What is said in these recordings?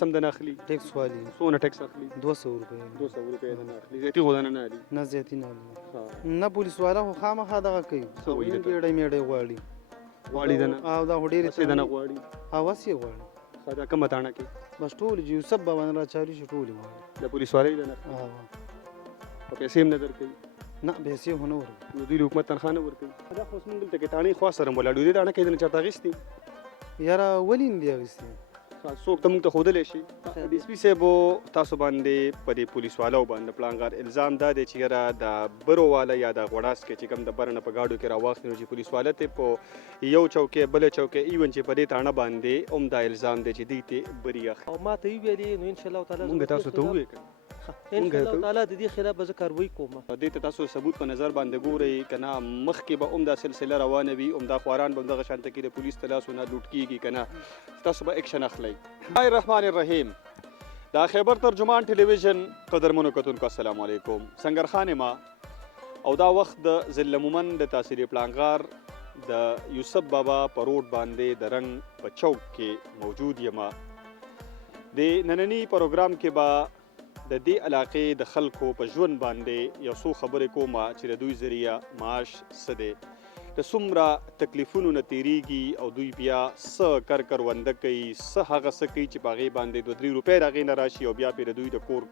سم د ناخلی ټیکس والی څونه ټیکس اخلي 200 روپۍ 200 روپۍ د ناخلی زیاتی خو نه علي نه زیاتی نه ها نه پولیس والا خو خامخا دغه کوي وایي درته؟ ګېډۍ میډۍ غواړي غواړي د نه او دا خو ډېرې څه د نه غواړي هوس یې غواړي ښه دا کومه تاڼه کې بس ټولې چې یوسف بابا نه راچاري شي ټولې غواړي د پولیس والۍ د نه په پیسې هم نه درکوي نه پیسې خو نه ورکوي نو دوی له حکومت تنخواه نه ورکوي دا خو اوس موږ دلته کې تاڼې خوا سره ولاړ یو دې تاڼه کې د نه چاته اخیستي یاره ولې نه دي اخیستې څوک ته موږ ته ښودلی شي ډي سي پي صاحبو تاسو باندې په دې پولیس والو باندې پړانګار الزام دا دی چې یاره د برو والا یا د غوړاس کې چې کوم د بره نه په ګاډو کې راواخلي نو چې پولیس والا ته په یو چوکۍ بله چوکۍ ایون چې په دې تاڼه باندې هم دا الزام دی چې دوی ته بري اخلي او ما ته وی ویلې نو ان شاء الله تعالی موږ تاسو ته ووایو ان شاء الله تعالی د دې خلاف به زه کاروایی کوم دې ته تاسو ثبوت په نظر باندې ګورئ که نه مخکې به هم دا سلسله روانه وي همدا خواران به همدغه شانته کې د پولیس ته لاسونه لوټ کېږي که نه تاسو به اکشن اخلئ الله الرحمن الرحیم دا خیبر ترجمان ټلویزیون قدرمنو کتونکو السلام علیکم سنگرخان ما او دا وخت د ضلع مومند د تحصیلي پړانګار د یوسف بابا په روډ باندې د رنګ په چوک کې موجود یم د ننني پروګرام کې به د دې علاقې د خلکو په ژوند باندې یو څو خبرې کوم چې د دوی ذریعه معاش څه دی د څومره تکلیفونو نه تیریږي او دوی بیا څه کرونده کوي څه هغه څه کوي چې په هغې باندې 2-3 روپۍ د هغې نه راشي او بیا پرې د دوی د کور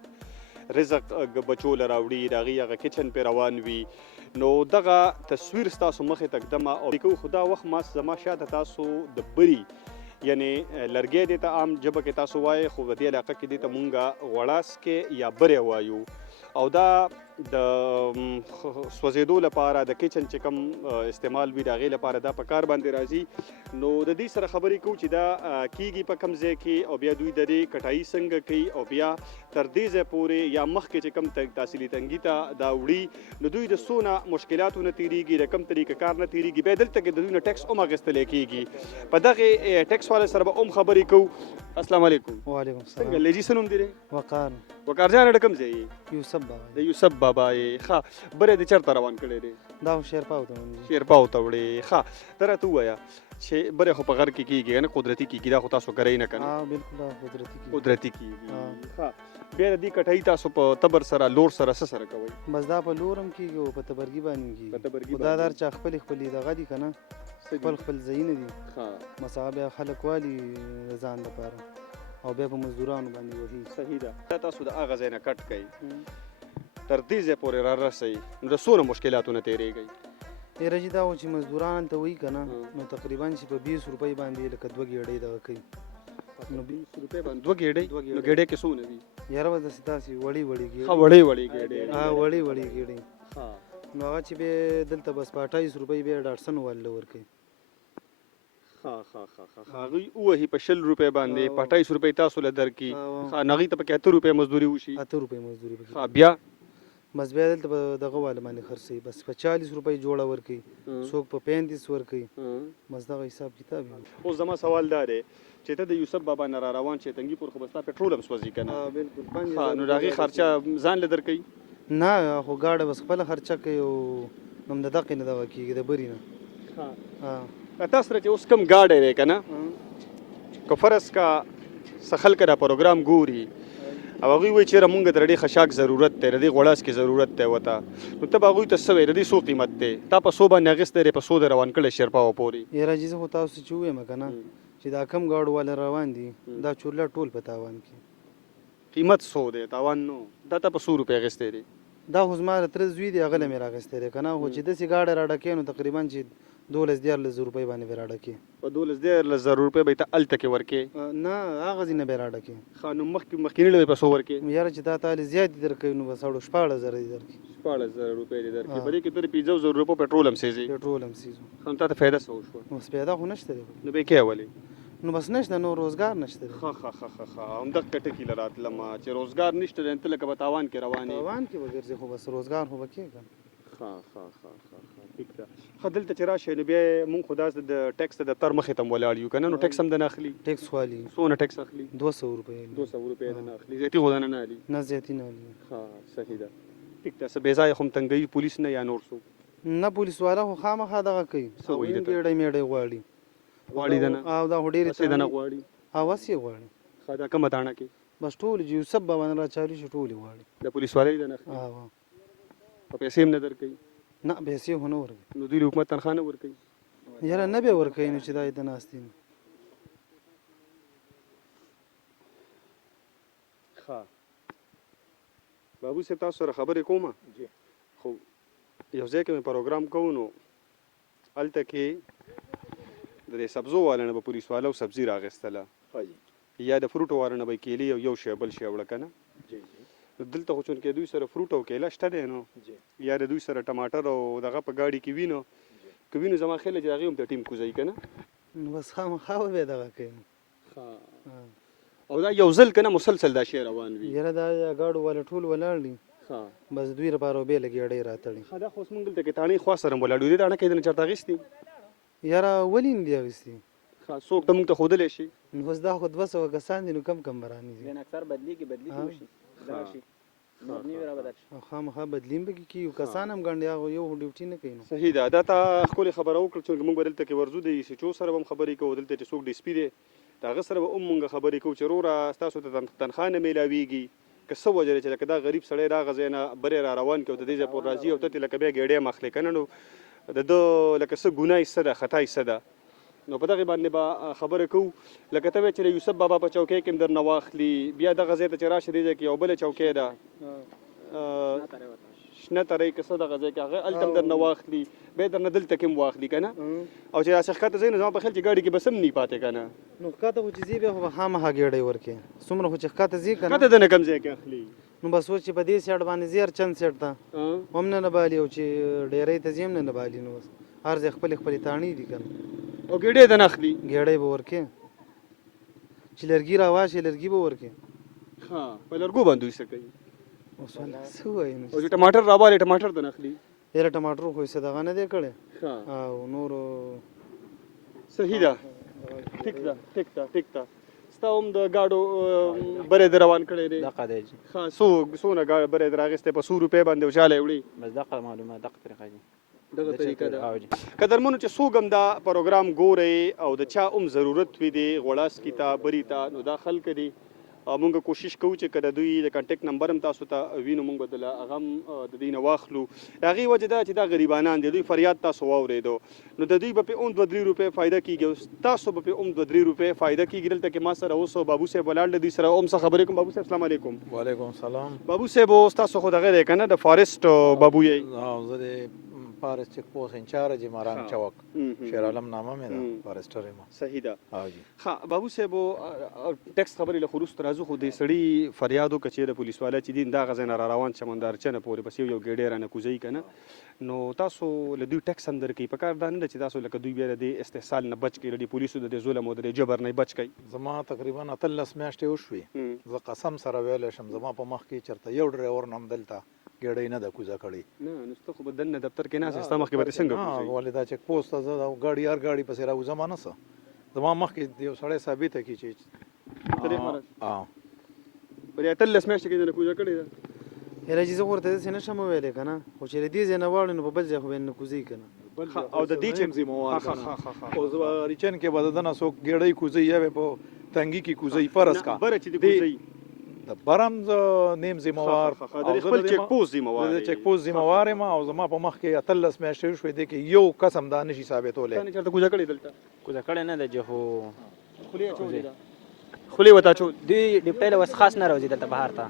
رزق بچو له راوړي د هغې هغه کچن پرې روان وي نو دغه تصویر ستاسو مخې ته ږدمه او خو دا وخت ما زما شاته تاسو د بري یعنی لرګی دې ته عام ژبه کې تاسو وایي خو په دې علاقه کې دې ته مونږ غوړاسکې یا برې وایو او دا د سوځېدو لپاره د کچن چې کوم استعمال وي د هغې لپاره دا په کار باندې راځي نو د دې سره خبرې کوو چې دا کیږي په کوم ځای کې او بیا دوی د دې کټایي څنګه کوي او بیا تر دې ځای پورې یا مخکې چې کوم تحصیلي تنګي ته دا وړي نو دوی د څونه مشکلاتو نه تېرېږي د کوم طریقه کار نه تېرېږي بیا دلته کې د دوی نه ټیکس هم اخیستلی کېږي په دغې ټیکس والا سره به هم خبرې کوو السلام علیکم وعلیکم څنګه السلام لیجي څه نوم دی دی وقار وقار جانه د کوم ځای یې یوسف بابا د یوسف بابا یې ښه برې د چېرته روان کړی دی دا خو شیرپاو ته ونځي شیرپاو ته وړې ښه ته راته ووایه چې برې خو په غر کې کېږي که نه قدرتي کېږي دا خو تاسو کوئ نه که نه بالکل دا قدرتي کېږي قدرتي کېږي ښه بیا د دې کټایي تاسو په تبر سره لور سره څه سره کوئ بس دا په لور هم کېږي او په تبرګي باندې هم په تبرګي کېږي خو دا باندې. دار چې خپلې دغه دي که نه خپل ځایونه دي ښه بس هغه بیا خلک والي د ځان لپاره او بیا په مزدورانو باندې وهي صحیح ده دا تاسو د هغه ځای نه کټ کوئ تر دې ځای پورې را رسئ نو د څونه مشکلاتو نه تېرېږئ یاره چې دا و چې مزدوران ته وایي که نه نو تقریبا چې په 20 روپۍ باندې لکه 2 ګېډۍ دغه کوي نو 20 روپۍ باندې 2 ګېډۍ نو ګېډۍ کې څونه وي یاره به داسې وړې ګېډۍ ښه وړې ګېډۍ وړې ګېډۍ ښه نو هغه چې بیا دلته بس په 28 روپۍ بیا ډاټسن والله ورکوي ښه هغوی ووهي په 20 روپۍ باندې په 28 روپۍ تاسو له درکړي ښه نو هغوی ته پکې 8 روپۍ مزدوري وشي 8 روپۍ مزدوري پکې ښه بیا بس بیا دلته په دغه والا باندې خرڅوي بس په 40 روپۍ جوړه ورکوي څوک په 35 ورکوي بس دغه حساب کتاب وي اوس زما سوال دا دی چې ته د یوسف بابا نه را روان چې تنګي پور خو به ستا پټرول هم سوځي که نه بالکل ښه نو د هغې خرچه ځان له درکوي نه خو گاډه بس خپله خرچه کوي او هم د دقې نه دغه کېږي د بري نه تاسو سره چې اوس کوم ګاډی دی که نه که فرض کا څه خلک دا پروګرام ګوري او هغوی وایي چېرې مونږ د دې خشاک ضرورت دی د دې غوړاس کې ضرورت دی ورته نو ته به هغوی ته څه وایې د دې څو قیمت دی تا په څو باندې اخیستی دی په څو دی روان کړی شیرپاو پورې یاره جي زه خو تاسو چې ووایم که نه چې دا کم ګاډو والا روان دي دا چورله ټول په تاوان کې قیمت څو دی تاوان نو دا ته په 100 روپۍ اخیستی دی دا خو زما د تره زوی دی هغه له مې رااخیستی دی که نه خو چې داسې گاډی راډکوي نو تقریبا چې 12-14 روپۍ باندې به راډکوي په 12-14 روپۍ به یې ته هلته کې ورکې نه هغه ځای نه به یې راډکوي ښه نو مخکیني له به په څو ورکې یاره چې دا تالې زیاتې درکوي نو بس 14,000 دې درکوي 14,000 روپۍ دې درکړي په دې کې ته د 15,000 روپو پټرول هم سېځي پټرول هم سیزو ښه نو تا ته فایده څه وشوه اوس پیدا خو نشته دی نو بیا کې ولې نو بس نشته نو روزګار نشته دی ښه همدغه ټکي له راتلمه چې روزګار نشته دی ته لکه به تاوان کې روان یې تاوان کې به ګرځې خو بس روزګار خو به کېږي ښه ټیک ده ښه دلته چې راشئ نو بیا مونږ خو داسې د ټیکس د دفتر مخې ته هم ولاړ یو که نه نو ټیکس هم د نه اخلي ټیکس والی څونه ټیکس اخلي 200 روپۍ 200 روپۍ د نه اخلي زیاتي خو د نه علي نه زیاتی نه علي ښه صحیح ده ټیک ده څه بې ځایه خو هم تنګوي پولیس نه یا نور څوک نه پولیس والا خو خامخا دغه کوي څه وایي درته؟ ګېډۍ میډۍ غواړي غواړي د نه او دا خو ډېرې څه د نه غواړي هوس یې غواړي ښه دا کومه تاڼه کې بس ټول یوسف بابا نه راچاري شي ټول غواړي د پولیس والۍ د نخلي ها په پیسې هم نه درکوي نه پیسې هو نه ورکوي نو دوی د حکومت تنخواه نه ورکوي یاره نه به ورکوي نو چې دا یې د ناستې نه ښه بابو صاحب تاسو سره خبرې کومه خو یو ځای کې مې پروګرام کوو نو هلته کې د دې سبزو والا نه به پولیس والا او سبزي راغېستله یا د فروټو والا نه به یې کیلې او یو شی بل شی وړه که نه نو دلته خو چونکې دوی سره فروټ او کیله شته دی نو یا د دوی سره ټماټر او دغه په ګاډي کې وي نو که وي نو زما خیال دی چې هغې هم ته ټیم کوزوي که نه نو بس خامخا به بیا دغه کوي او دا یو ځل که نه مسلسل دا شی روان وي یاره دا ګاډو والا ټول ولاړ دي بس دوی لپاره بېله ګېډۍ راتړي دا خو اوس مونږ دلته کې تاڼې خوا سره ولاړو دې تاڼه کې دې نه چېرته اخیستي یاره ولې نه دي اخیستي څوک ته مونږ ته ښودلی شي نو اوس دا خو 200 کسان دي نو کم کم به رانیځي اکثر بدلیږي وشي دغه شي نور نوي رابدل شي خامخا بدلیم به کېږي کسان هم ګڼ هغه یو ډیوټي نه کوي نو صحیح ده دا تا ښکلې خبره وکړه چې موږ به دلته کې ورځو د سیچو سره به هم خبرې کوو دلته چې څوک ډي سپي دی د هغه سره به هم مونږ خبرې کوو چې وروره ستاسو ته تنخواه نه میلاویږي که څه وجه دی چې لکه دا غریب سړی راغه ځای نه برې را روان کړي او د دې ځای پورې راځي او ته ترې لکه بیا ګېډۍ هم اخلې که نه نو د ده لکه څه ګناه یې څه ده خطا یې څه ده نو په دغې باندې به خبره کوو لکه ته وایې چې د یوسف بابا په چوکۍ کې هم درنه واخلي بیا دغه ځای ته چې راشي دې ځای کې یو بله چوکۍ ده شنه ترۍ که څه دغه ځای کې هغه هلته هم درنه واخلي بیا درنه دلته کې هم واخلي که نه او چې داسې ښکته ځای نو زما په خیال چې ګاډي کې بس هم نه پاتې که نه نو ښکته خو چې ځي بیا خو به خامخا ګېډۍ ورکوي څومره خو چې ښکته ځي که ښکته نه دنه کم ځای کې اخلي نو بس اوس چې په دې سیټ باندې ځي هر چند سیټ ته هم نه بالي او چې ډېرۍ ته ځي هم نه بالي نو بس هر ځای خپلې خپلې تاڼې دي که نه او ګېډۍ دنه اخلي ګېډۍ به ورکوي چې لرګي راواشي لرګي به ورکوي ښه په لرګو باندې دوی څه کوي اوس والله څه وایي نو او چې ټماټر راوالې ټماټر دنه اخلي یاره ټماټر خو یې څه دغه نه دی کړی ښه او نورو صحیح ده ټیک ده ټیک ده ټیک ده ستا هم د ګاډو برې د روان کړی دی دغه دی ښه څونه برې د راغېستی په 100 روپۍ باندې او چاله یې وړي بس دغه معلومات دغه طریقه دي دغه طریقه ده او جی قدرمنو چې څوک هم دا پروګرام ګورئ او د چا هم ضرورت وي دی غوړاسکي ته بري ته نو دا خلک دي مونږ کوشش کوو چې که د دوی د کنټیکټ نمبر هم تاسو ته وینو مونږ به دله هغه هم د دوی نه واخلو د هغې وجه دا چې دا غریبانان دي دوی فریاد تاسو واورېدو نو د دوی به پې هم 2-3 روپۍ فایده کېږي او تاسو به پې هم 2-3 روپۍ فایده کېږي دلته کې ما سره اوس بابو صاحب ولاړ دی دوی سره هم څه خبرې کوم بابو صاحب السلام علیکم وعلیکم السلام بابو صاحب اوس تاسو خو دغه دی که نه د فارسټ بابو یې زه د فارست چک پوسټ انچارج یم آرام چوک شیر عالم نامه مې ده فارسټر یم صحیح ده او جی ښه بابو صاحب ټیکس خبرې له خو وروسته راځو خو د سړي فریاد وکړه چې د پولیس والا چې دي دغه ځای نه را روان چمندارچنه پورې بس یو ګېډۍ رانه کوزوي که نه نو تاسو له دوی ټیکس هم درکوي په کار دا نه ده چې تاسو لکه دوی بیا د دې استحصال نه بچ کړي د پولیسو د دې ظلم او د دې جبر نه بچ کړئ زما تقریبا 13 میاشتې وشوې زه قسم سره ویلی شم زما په مخ کې چېرته یو ډرایور نه هم دلته ګېډۍ نه ده کوزه کړې نه نو ستا خو به دننه دفتر کې ناست یې ستا مخکې به دې څنګه کوزوي ولې دا چک پوسټ ته زه دا ګاډي هر ګاډي پسې راوځم نه څه زما مخکې یو سړی ثابته کړي چې بلې 13 میاشتې کې دې نه کوزه کړې ده یاره چې زه ورته داسې نه شم ویلی که نه خو چې له دې ځای نه واړو نو په بل ځای خو به یې نه کوزوي که نه او د دې چې ذمہوار او ریچن کې به د دنه څوک ګېډۍ کوزوي یا به په تنګي کې کوزوي فرض کا بره چې دې کوزوي د برم زه نیم ذمہوار د خپل چک پوسټ ذمہوار د چک پوسټ ذمہوار یم او زما په مخ کې 13 میاشتې شوې دي کې یو قسم دا نشي ثابتولی تا نه چېرته کوزه کړې دلته کوزه کړی نه ده چې خو خولې اچولې ده خولې ورته اچول دوی ډیپټۍ له وس خاص نه راوځي دلته بهر ته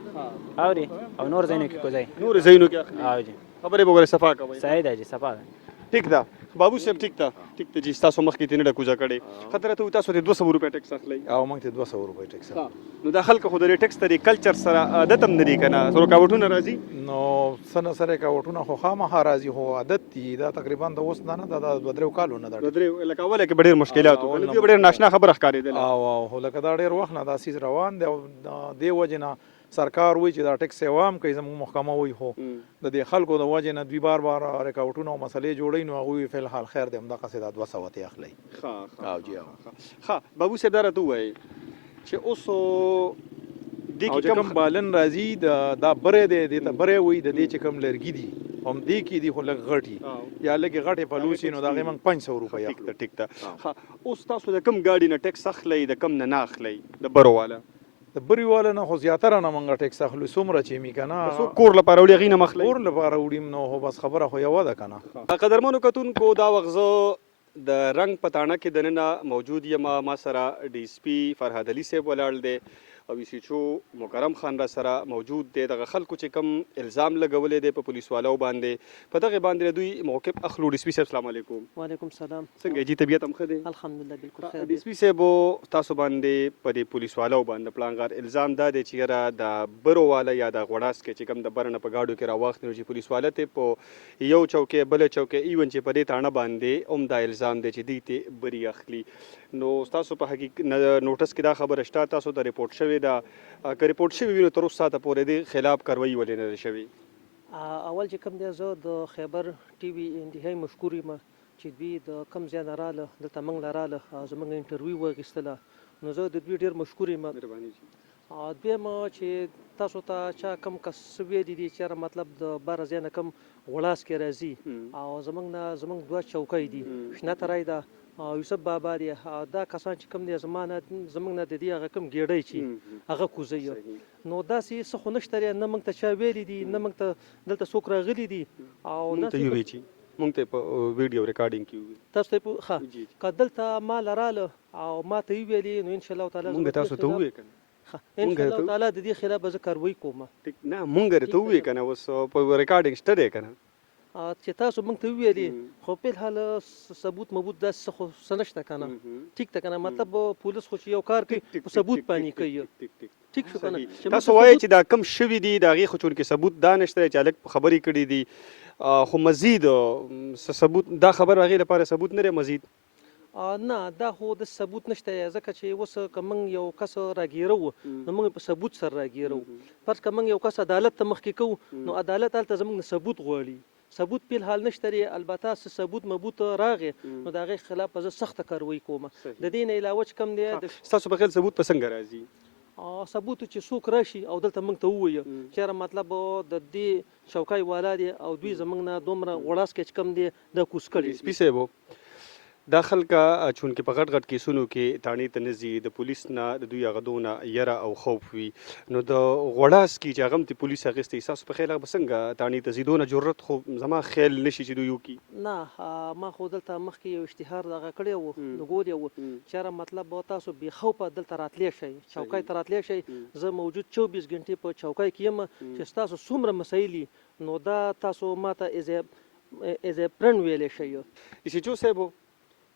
اوري او نور ځایونو کې کوزی نورو ځایونو کې اخلي او جی خبرې به وګورئ صفا کوئ صحیح ده جی صفا ده ټیک ده بابو صاحب ټیک ده جی ستاسو مخکې ترې نه ده کوزه کړې خطره ته تاسو ته 200 روپۍ ټیکس اخلئ او موږ ته 200 روپۍ ټیکس نو دا خلک خو د دې ټیکس ته د کلچر سره عادت هم نه دي که نه رکاوټونه راځي نو څه نه سره رکاوټونه خو خامخا راځي خو عادت دي دا تقریبا د اوس نه ده د 2-3 کالو نه ده لکه اوله کې به ډېر مشکلات وو دوی به ډېر ناشنا خبره ښکارېدله او لکه دا ډېر وخت نه دا سیز روان دی او دې وجې نه سرکار وایي چې دا ټیکس عوام کوي زموږ محکمه وایي خو د دې خلکو د وجې نه دوی بار رکاوټونه او مسلې جوړوي نو هغوی فی الحال خیر دی همدغسې دا 200 ته اخلئ او جی ښه بابو صاحب دا راته ووایئ چې اوس دې او چې کوم بالن راځي دا بری دی دې ته بری وایي د دې چې کوم لرګي دي هم دې کې دي خو لږ غټي یا لږې غټې پلوسي نو د هغې موږ 500 روپۍ اخلو ټیک ده اوس تاسو د کوم ګاډي نه ټیکس اخلئ د کوم نه اخلئ د برو والا د بریواله نه خو زیاتره نه موږ ټیکس اخلو څومره چې می کنه څوک کور لپاره وړي هغې نه مخلی کور لپاره وړیم نو خو بس خبره خو یوه ده کنه. قدرمنو کتونکو دا وخت زه د رنګ په تاڼه کې دننه موجود یم. ما سره ډي اس پي فرهاد علي صاحب ولاړ دی او ای سی چو مکرم خان را سره موجود دی. دغه خلکو چې کوم الزام لګولی دی په پولیس والو باندې په دغې باندې دوی موقف اخلو. ډي اس پي صاحب السلام علیکم. وعلیکم السلام. څنګه جی طبیعت هم ښه دی؟ الحمدلله بالکل خیر ډي دی. اس پي صاحب تاسو باندې په دې پولیس والو باندې پلانګار الزام دا دی چې یاره د برو والا یا د غوړاس کې چې کوم د بره نه په ګاډو کې راواخلي چې پولیس والا ته په یو چوکۍ بله چوکۍ ایون چې په دې تاڼه باندې هم دا الزام دی چې دوی ته بري اخلي. نو ستاسو په حقیقت نوټس کې دا خبره شته تاسو ته ریپورټ شوې ده که ریپورټ شوي وي نو تر اوسه ساعته پورې د خلاف کاروایي ولې نه ده شوې؟ اول چې کوم دی زه د خیبر ټي وي انتهایی مشکور یم چې دوی د کوم ځای نه راله دلته موږ له راله زموږ انټرویو واخیستله نو زه د دوی ډېر مشکور یم. دویمه چې تاسو ته چا کم کس ویلي دي چې مطلب د بره ځای نه کم غوړاس کې راځي او زموږ نه زموږ دوه چوکۍ دي شنه ترای ده یوسف بابا دی دا کسان چې کوم دی زموږ نه د دې هغه کوم ګېډۍ چې هغه کوزوي نو داسې څه خو نشته نه موږ ته چا ویلي دي نه موږ ته دلته څوک راغلي دي او موږ ته یې وویل چې موږ ته په ویډیو ریکارډینګ کې وویل تاسو ته ښه که دلته ما لراله او ما ته یې ویلي نو انشاءالله تعالی موږ تاسو ته وویل که ان شاء الله تعالی د دې خلاف به زه کاروایي کوم. نه موږ درته وویل که نه اوس په ریکارډینګ شته دی که نه چې تاسو موږ ته وویلي خو په الحال ثبوت مبوت داسې خو څه نشته که نه ټیک ده که نه مطلب پولیس خو چې یو کار کوي په ثبوت باندې کوي ټیک شو که نه. تاسو وایئ چې دا کم شوي دي د هغې خو چونکې ثبوت دا نشته دی چې هلک خبرې کړي دي خو مزید ثبوت دا خبر هغې لپاره ثبوت نه دی مزید نه دا خو د ثبوت نشته ځکه چې اوس که موږ یو کس راګیرو نو موږ په ثبوت سره راګیرو فرض که موږ یو کس عدالت ته مخکې کوو نو عدالت هلته زموږ نه ثبوت غواړي ثبوت په الحال نشته دی البته ثبوت مبوت راغی نو د هغې خلاف به زه سخته کاروایي کوم. د دې نه علاوه چې کوم دی ستاسو په خیال ثبوت په څنګه راځي؟ ثبوت چې څوک راشي او دلته موږ ته ووایي چې مطلب د دې چوکۍ والا دی او دوی زموږ نه دومره غوړاس کې چې کوم دی دا کوز کړي. سپي صاحب دا خلکه چونکې په غټ غټ کیسونو کې تاڼې ته نه ځي د پولیس نه د دوی هغه دونه یره او خوف وي نو د غوړاس کې چې هغه هم د پولیس اخیستی ستاسو په خیال هغه به څنګه تاڼې ته ځي دونه جرأت خو زما خیال نشي چې دوی وکړي؟ نه ما خو دلته مخکې یو اشتهار دغه کړی و لګولی و چې مطلب تاسو بې خوفه دلته راتلی شئ چوکۍ ته راتلی شئ زه موجود 24 غنټې په چوکۍ کې یم چې ستاسو څومره مسایل نو دا تاسو ماته ایز ا فرند ویلی شئ. ای سی چو صاحب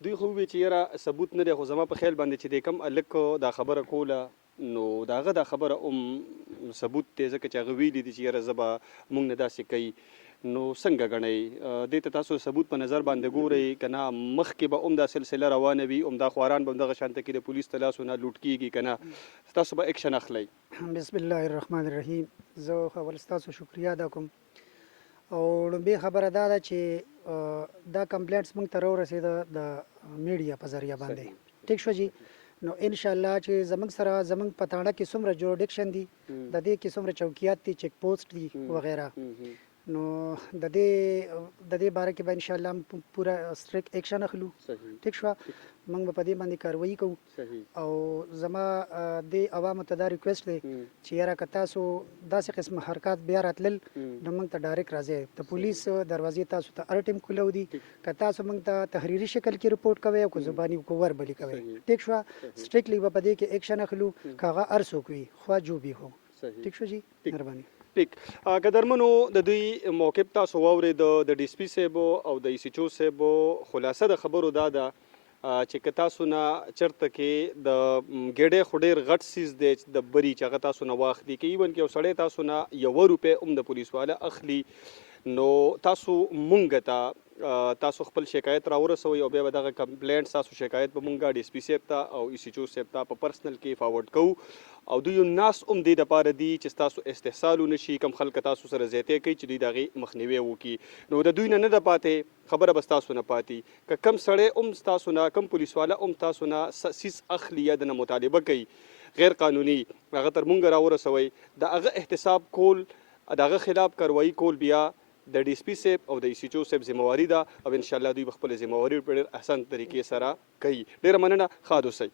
دوی خو وویل چې یاره ثبوت نه دی خو زما په خیال باندې چې د کوم هلک دا خبره کوله نو د هغه دا خبره ثبوت دی ځکه چې هغه ویلي دي چې یاره زه به موږ نه داسې کوي نو څنګه ګڼئ دې ته تاسو ثبوت په نظر باندې ګورئ که نه مخکې به هم دا سلسله روانه وي هم دا خواران به هم دغه شانته کې د پولیس د لاسو نه لوټ کېږي که نه ستاسو به اکشن اخلی؟ بسم الله الرحمن الرحیم. زه اول ستاسو شکریا ادا کوم او لومبۍ خبره دا ده چې دا کمپلینټس موږ ته راورسېده د میډیا په ذریعه باندې ټیک شو جی نو ان شاء الله چې زموږ سره زموږ په تاڼه کې څومره جوړډکشن دي د دې کې څومره چوکیات دي چیک پوسټ دي وغیره نو د دې باره کې به ان شاء الله پورا سټریک ایکشن اخلو ټیک شو موږ به په دې باندې کاروایي کوو او زما د عوامو ته دا ریکویسټ دی چې یاره که تاسو داسې قسم حرکات بیا راتلل نو موږ ته ډایرکټ راځئ د پولیس دروازې تاسو ته هر ټیم کولو دي که تاسو موږ ته تحریري شکل کې رپورټ کوئ او که زباني کو وربلي کوئ ټیک شو سټریکلی به په دې کې ایکشن اخلو که هغه هر څوک وي خوا جو بھی هو ټیک شو جی مهرباني. ټیک قدرمنو د دوی موقف تاسو واورېد د ډي اس پي صاحب او د ای سی چو صاحب خلاصه د خبرو دا ده چې که تاسو نه چېرته کې د ګېډۍ خو ډېر غټ څیز دی د بري چې هغه تاسو نه واخلي که ایون کې یو سړی تاسو نه 1 روپۍ هم د پولیس والا اخلي نو تاسو مونږ ته تاسو خپل شکایت راورسوئ او بیا به دغه کمپلینټ تاسو شکایت به مونږ ډي اس پي صاحب ته او ای سی چو صاحب ته په پرسنل کې فارورډ کوو او دوی ناس هم دې دپاره دي چې ستاسو استحصال ونه شي کوم خلک تاسو سره زیاتی کوي چې دوی د هغې مخنیوی وکړي نو د دوی نه ده پاتې خبره به ستاسو نه پاتې که کم سړی هم ستاسو نه کم پولیس والا هم تاسو نه سیس اخلي یا د نه مطالبه کوي غیر قانوني هغه تر مونږ راورسوئ د هغه احتساب کول د هغه خلاف کاروایي کول بیا د ډي اس پي صاحب او د ای سی چو صاحب ذمواري ده او انشاءالله دوی به خپله ذمواري په ډېر احسن طریقې سره کوي. ډېره مننه ښاد اوسئ.